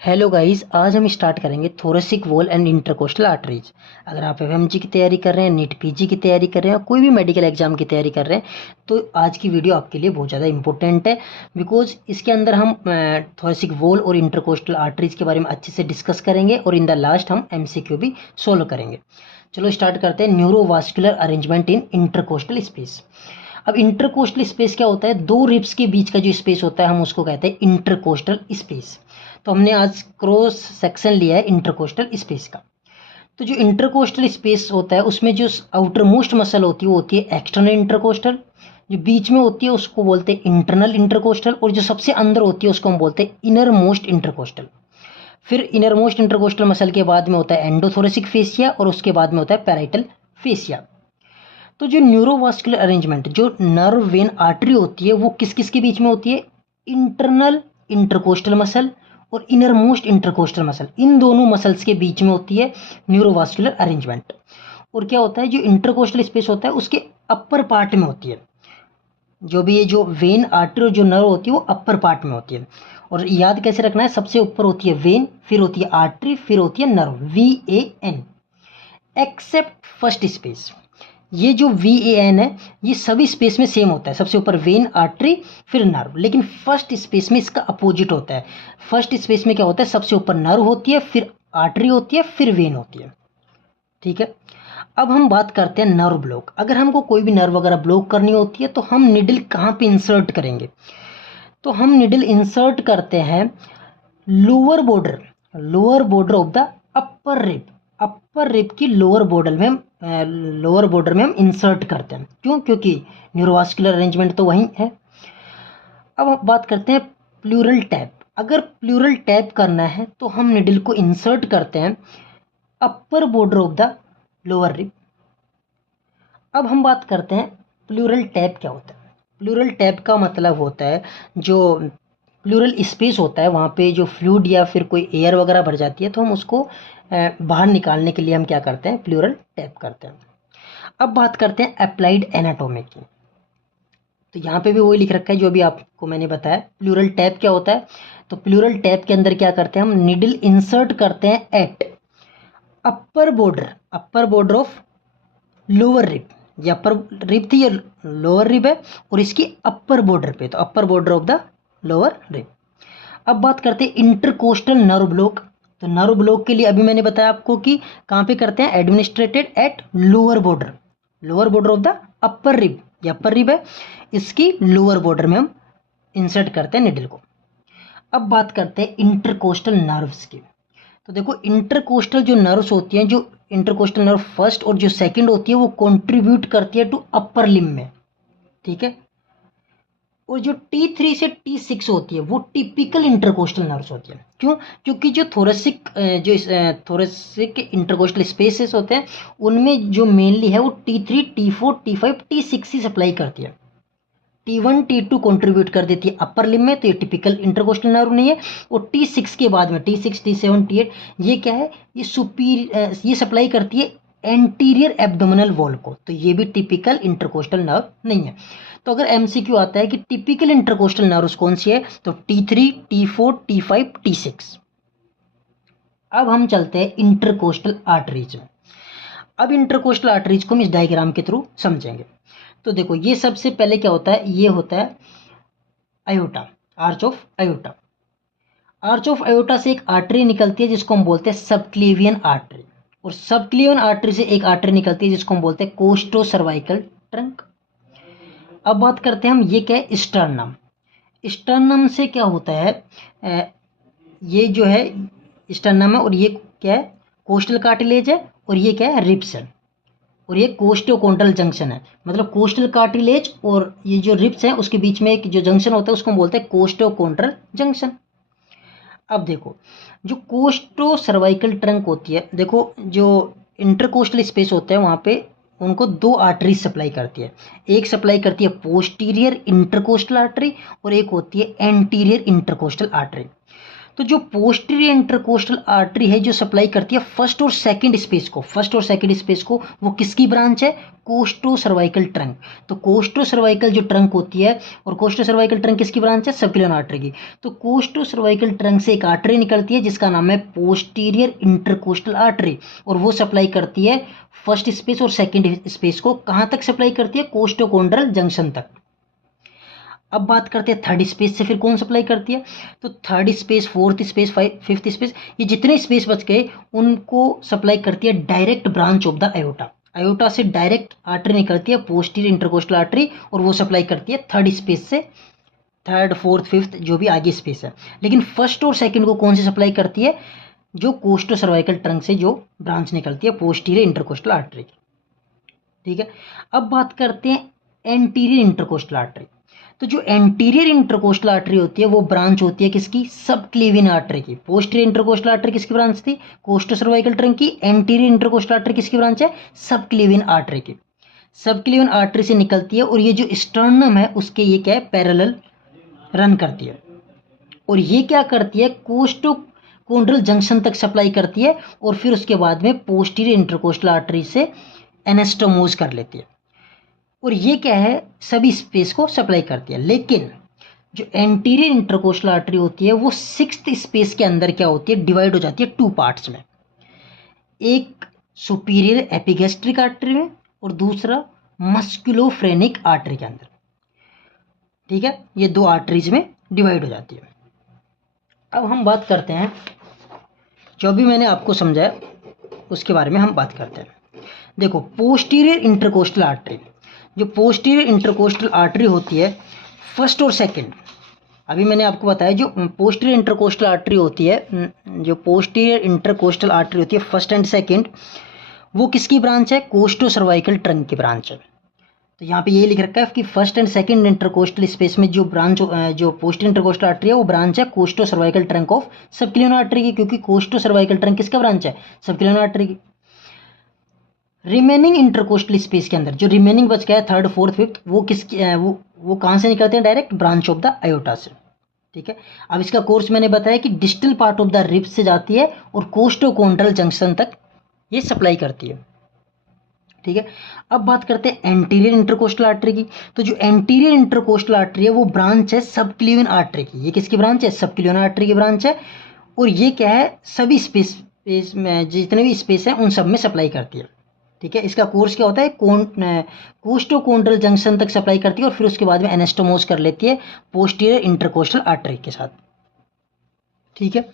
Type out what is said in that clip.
Hello guys, आज हम start करेंगे thoracic wall and intercostal arteries. अगर आप एफएमजी की तैयारी कर रहे हैं, नीट पीजी की तैयारी कर रहे हैं, कोई भी मेडिकल एग्जाम की तैयारी कर रहे हैं, तो आज की वीडियो आपके लिए बहुत ज़्यादा इंपॉर्टेंट है। बिकॉज इसके अंदर हम थोरेसिक वॉल और इंटरकोस्टल आर्टरीज के बारे में अच्छे से डिस्कस करेंगे और इन द लास्ट हम एमसीक्यू भी सोल्व करेंगे। चलो स्टार्ट करते हैं। न्यूरोवास्कुलर अरेंजमेंट इन इंटरकोस्टल स्पेस। अब इंटरकोस्टल स्पेस क्या होता है? दो रिब्स के बीच का जो स्पेस होता है हम उसको कहते हैं इंटरकोस्टल स्पेस। तो हमने आज क्रॉस सेक्शन लिया है इंटरकोस्टल स्पेस का। तो जो इंटरकोस्टल स्पेस होता है उसमें जो आउटर मोस्ट मसल होती है वो होती है एक्सटर्नल इंटरकोस्टल। जो बीच में होती है उसको बोलते हैं इंटरनल इंटरकोस्टल, और जो सबसे अंदर होती है उसको हम बोलते हैं इनर मोस्ट इंटरकोस्टल। फिर इनर मोस्ट इंटरकोस्टल मसल के बाद में होता है एंडोथोरेसिक फेसिया, और उसके बाद में होता है पैराइटल फेसिया। तो जो न्यूरोवास्कुलर अरेंजमेंट, जो नर्व वेन आर्टरी होती है, वो किस किस के बीच में होती है? इंटरनल इंटरकोस्टल मसल और इनर मोस्ट इंटरकोस्टल मसल, इन दोनों मसल्स के बीच में होती है न्यूरोवास्कुलर अरेंजमेंट। और क्या होता है, जो इंटरकोस्टल स्पेस होता है उसके अपर पार्ट में होती है। जो भी ये जो वेन आर्टरी और जो नर्व होती है वो अपर पार्ट में होती है। और याद कैसे रखना है? सबसे ऊपर होती है वेन, फिर होती है आर्टरी, फिर होती है nerve, VAN। Accept first space, ये जो VAN है ये सभी स्पेस में सेम होता है। सबसे ऊपर वेन, आर्टरी, फिर नर्व। लेकिन फर्स्ट स्पेस में इसका अपोजिट होता है। फर्स्ट स्पेस में क्या होता है? सबसे ऊपर नर्व होती है, फिर आर्टरी होती है, फिर वेन होती है। ठीक है। अब हम बात करते हैं नर्व ब्लॉक। अगर हमको कोई भी नर्व वगैरह ब्लॉक करनी होती है तो हम निडल कहाँ पे इंसर्ट करेंगे? तो हम निडल इंसर्ट करते हैं lower border of the upper rib. Upper rib की लोअर बॉर्डर में हम इंसर्ट करते हैं। क्यों? क्योंकि न्यूरोवास्कुलर अरेंजमेंट तो वहीं है। अब हम बात करते हैं प्लूरल टैप। अगर प्लूरल टैप करना है तो हम निडल को इंसर्ट करते हैं upper border of the lower rib. अब हम बात करते हैं प्लूरल टैप क्या होता है। प्लूरल टैप का मतलब होता है जो प्लूरल स्पेस होता है वहाँ पे जो फ्लूइड या फिर कोई एयर वगैरह भर जाती है तो हम उसको बाहर निकालने के लिए हम क्या करते हैं? प्लूरल टैप करते हैं। अब बात करते हैं अप्लाइड एनाटॉमी की। तो यहाँ पे भी वही लिख रखा है जो भी आपको मैंने बताया। प्लूरल टैप क्या होता है? तो प्लूरल टैप के अंदर क्या करते हैं? हम निडल इंसर्ट करते हैं at upper border of lower rib. ये अपर रिब थी, ये लोअर रिब है, और इसकी अपर बॉर्डर पे, तो upper border of the lower rib. अब बात करते हैं इंटरकोस्टल नर्व ब्लॉक। तो नर्व ब्लॉक के लिए अभी मैंने बताया आपको कि कहाँ पे करते हैं? Administrated at lower border of the upper rib. ये अपर रिब है, इसकी लोअर बॉर्डर में हम इंसर्ट करते हैं निडल को। अब बात करते हैं इंटरकोस्टल नर्व्स की। तो देखो, इंटरकोस्टल जो नर्व्स होती हैं, जो इंटरकोस्टल नर्व फर्स्ट और जो सेकंड होती है वो कंट्रीब्यूट करती है टू अपर लिम्ब में। ठीक है। और जो T3 से T6 होती है वो टिपिकल इंटरकोस्टल नर्व्स होती है। क्यों? क्योंकि जो थोरेसिक इंटरकोस्टल स्पेसेस होते हैं उनमें जो मेनली है वो T3, T4, T5, T6 ही सप्लाई करती है। T1, T2 कंट्रीब्यूट कर देती है अपर लिम्ब में, तो ये टिपिकल इंटरकोस्टल नर्व नहीं है। और T6 के बाद में T6, T7, T8 ये क्या है? ये सप्लाई करती है एंटीरियर एब्डोमिनल वॉल को, तो ये भी टिपिकल इंटरकोस्टल नर्व नहीं है। तो अगर एमसीक्यू आता है कि टिपिकल इंटरकोस्टल नर्व्स कौन सी है, तो T3, T4, T5, T6। अब हम चलते हैं इंटरकोस्टल आर्टरीज में। अब इंटरकोस्टल आर्टरीज को हम इस डायग्राम के थ्रू समझेंगे। तो देखो, ये सबसे पहले क्या होता है? ये होता है aorta, arch of aorta. Arch of aorta से एक आर्टरी निकलती है जिसको हम बोलते हैं सबक्लेवियन आर्टरी, और सबक्लेवियन आर्टरी से एक आर्टरी निकलती है जिसको हम बोलते हैं कोस्टो सर्वाइकल ट्रंक। अब बात करते हैं हम, ये क्या है? स्टर्नम। स्टर्नम से क्या होता है? ये जो है स्टर्नम है, और ये क्या है? कोस्टल कार्टिलेज है, और ये क्या है? रिब्स है, और ये कोस्टोकोंड्रल जंक्शन है। मतलब कोस्टल कार्टिलेज और ये जो रिब्स है उसके बीच में एक जो जंक्शन होता है उसको हम बोलते हैं कोस्टोकोंड्रल जंक्शन। अब देखो, जो कोस्टो सर्वाइकल ट्रंक होती है, देखो जो इंटरकोस्टल स्पेस होता है वहाँ पे उनको दो आर्टरीज सप्लाई करती है। एक सप्लाई करती है पोस्टीरियर इंटरकोस्टल आर्टरी, और एक होती है एंटीरियर इंटरकोस्टल आर्टरी। तो जो पोस्टीरियर इंटरकोस्टल आर्टरी है जो सप्लाई करती है फर्स्ट और सेकंड स्पेस को, वो किसकी ब्रांच है? Costo cervical trunk. तो कोस्टो सर्वाइकल जो ट्रंक होती है, और कोस्टो सर्वाइकल ट्रंक किसकी ब्रांच है? सबक्लिवियन आर्टरी की। तो कोस्टो सर्वाइकल ट्रंक से एक आर्टरी निकलती है जिसका नाम है पोस्टीरियर इंटरकोस्टल आर्टरी, और वो सप्लाई करती है फर्स्ट स्पेस और सेकंड स्पेस को। कहाँ तक सप्लाई करती है? कोस्टोकोंड्रल जंक्शन तक। अब बात करते हैं थर्ड स्पेस से फिर कौन सप्लाई करती है। तो third space, fourth space, fifth space, ये जितने स्पेस बच गए उनको सप्लाई करती है direct branch of the iota. Iota से डायरेक्ट आर्टरी निकलती है पोस्टीरियर इंटरकोस्टल आर्टरी, और वो सप्लाई करती है थर्ड स्पेस से, थर्ड फोर्थ फिफ्थ जो भी आगे स्पेस है। लेकिन फर्स्ट और सेकंड को कौन सी सप्लाई करती है? जो कोस्टो सर्वाइकल ट्रंक से जो ब्रांच निकलती है पोस्टीरियर इंटरकोस्टल आर्टरी की। ठीक है, अब बात करते हैं एंटीरियर इंटरकोस्टल आर्टरी। तो जो एंटीरियर इंटरकोस्टल आर्टरी होती है वो ब्रांच होती है किसकी? सबक्लेवियन आर्टरी की। पोस्टीरियर इंटरकोस्टल आर्टरी किसकी ब्रांच थी? कोस्टो सर्वाइकल ट्रंक की। एंटीरियर इंटरकोस्टल आर्टरी किसकी ब्रांच है? सबक्लेवियन आर्टरी की। सबक्लेवियन आर्टरी से निकलती है, और ये जो स्टर्नम है उसके ये क्या है? पैरेलल रन करती है, और ये क्या करती है? कोस्टोकोंड्रल जंक्शन तक सप्लाई करती है, और फिर उसके बाद में पोस्टीरियर इंटरकोस्टल आर्टरी से एनास्टोमोज कर लेती है, और ये क्या है? सभी स्पेस को सप्लाई करती है। लेकिन जो एंटीरियर इंटरकोस्टल आर्टरी होती है वो सिक्स्थ स्पेस के अंदर क्या होती है? डिवाइड हो जाती है टू पार्ट्स में, एक सुपीरियर एपिगैस्ट्रिक आर्टरी में और दूसरा मस्कुलोफ्रेनिक आर्टरी के अंदर। ठीक है, ये दो आर्टरीज में डिवाइड हो जाती है। अब हम बात करते हैं, जो भी मैंने आपको समझाया उसके बारे में हम बात करते हैं। देखो, पोस्टीरियर इंटरकोस्टल आर्टरी, जो पोस्टीरियर इंटरकोस्टल आर्टरी होती है फर्स्ट और सेकंड, अभी मैंने आपको बताया जो पोस्टीरियर इंटरकोस्टल आर्टरी होती है, जो पोस्टीरियर इंटरकोस्टल आर्टरी होती है फर्स्ट एंड सेकंड, वो किसकी ब्रांच है? कोस्टो सर्वाइकल ट्रंक की ब्रांच है। तो यहाँ पे ये लिख रखा है कि first and second intercostal space में जो ब्रांच, जो पोस्टीरियर इंटरकोस्टल आर्टरी है वो ब्रांच है costo cervical trunk of subclavian artery की, क्योंकि कोस्टो सर्वाइकल ट्रंक किसका ब्रांच है? सबक्लेवियन आर्टरी की। रिमेनिंग इंटरकोस्टल स्पेस के अंदर जो रिमेनिंग बच गया है थर्ड फोर्थ फिफ्थ, वो किसकी वो कहाँ से निकलते हैं? Direct branch of the iota से। ठीक है, अब इसका कोर्स मैंने बताया कि distal part of the ribs से जाती है और कोस्टोकोंड्रल जंक्शन तक ये सप्लाई करती है। ठीक है, अब बात करते हैं एंटीरियर इंटरकोस्टल आर्टरी की। तो जो एंटीरियर इंटरकोस्टल आर्टरी है वो ब्रांच है सबक्लेवियन आर्टरी की। ये किसकी ब्रांच है? सबक्लेवियन आर्टरी की ब्रांच है, और ये क्या है? सभी स्पेस में जितने भी स्पेस हैं उन सब में सप्लाई करती है। ठीक है, इसका कोर्स क्या होता है? कोस्टोकोंड्रल जंक्शन तक सप्लाई करती है, और फिर उसके बाद में एनास्टोमोज कर लेती है पोस्टीरियर इंटरकोस्टल आर्टरी के साथ। ठीक है,